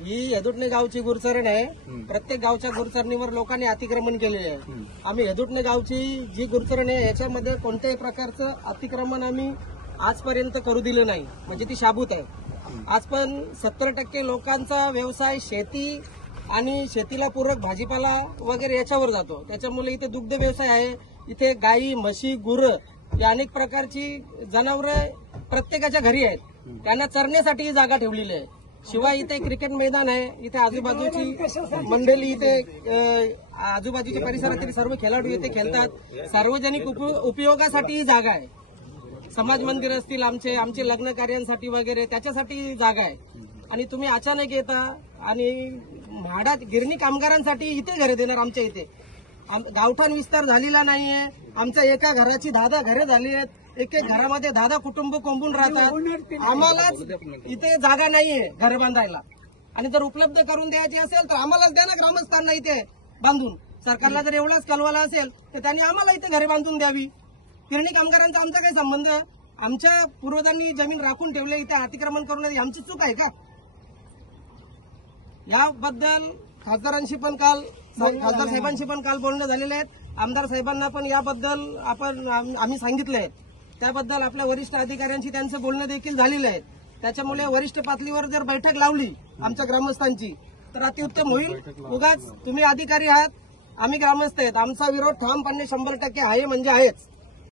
ही यदुटणे गावची गुरचरण आहे. प्रत्येक गावच्या गुरचरणीवर लोकांनी अतिक्रमण केलेले आहे. आम्ही यदुटणे गावची जी गुरचरण आहे याच्यामध्ये कोणत्याही प्रकारचं अतिक्रमण आम्ही आजपर्यंत करू दिलं नाही, म्हणजे ती शाबूत आहे. आज पण 70% लोकांचा व्यवसाय शेती आणि शेतीला पूरक भाजीपाला वगैरे याच्यावर जातो. त्याच्यामुळे इथे दुग्ध व्यवसाय आहे. इथे गायी, म्हशी, गुरं या अनेक प्रकारची जनावरं प्रत्येकाच्या घरी आहेत. त्यांना चरण्यासाठी ही जागा ठेवलेली आहे. शिवाय इथे क्रिकेट मैदान आहे. इथे आजूबाजूची मंडळी, इथे आजूबाजूच्या परिसरातील सर्व खेळाडू इथे खेळतात. सार्वजनिक उपयोगासाठी ही जागा आहे. समाज मंदिर असतील आमचे लग्न कार्यांसाठी वगैरे त्याच्यासाठी जागा आहे. आणि तुम्ही अचानक येता आणि म्हाडात गिरणी कामगारांसाठी इथे घरे देणार. आमच्या इथे गावठाण विस्तार झालेला नाहीये. आमच्या एका घराची 10 घरे झाली आहेत. एक घरामध्ये 10 कुटुंब कोंबून राहतात. आम्हालाच इथे जागा नाहीये घर बांधायला. आणि जर उपलब्ध करून द्यायची असेल तर आम्हालाच द्या ना, ग्रामस्थांना इथे बांधून. सरकारला जर एवढाच कळवाला असेल तर त्यांनी आम्हाला इथे घरे बांधून द्यावी. गिरणी कामगारांचा आमचा काही संबंध? आमच्या पूर्वजांनी जमीन राखून ठेवले, इथे अतिक्रमण करून आमची चूक आहे का? याबद्दल खासदार साहेबांशी पण काल बोलणं झालेलं आहे. आमदार साहेबांना पण याबद्दल आम्ही सांगितलंय. त्याबद्दल आपल्या वरिष्ठ अधिकाऱ्यांशी त्यांचं बोलणं देखील झालेलं आहे. त्याच्यामुळे वरिष्ठ पातळीवर जर बैठक लावली आमच्या ग्रामस्थांची तर अतिउत्तम होईल. उगाच तुम्ही अधिकारी आहात, आम्ही ग्रामस्थ आहेत. आमचा विरोध ठामपणे 100% आहे म्हणजे आहेच.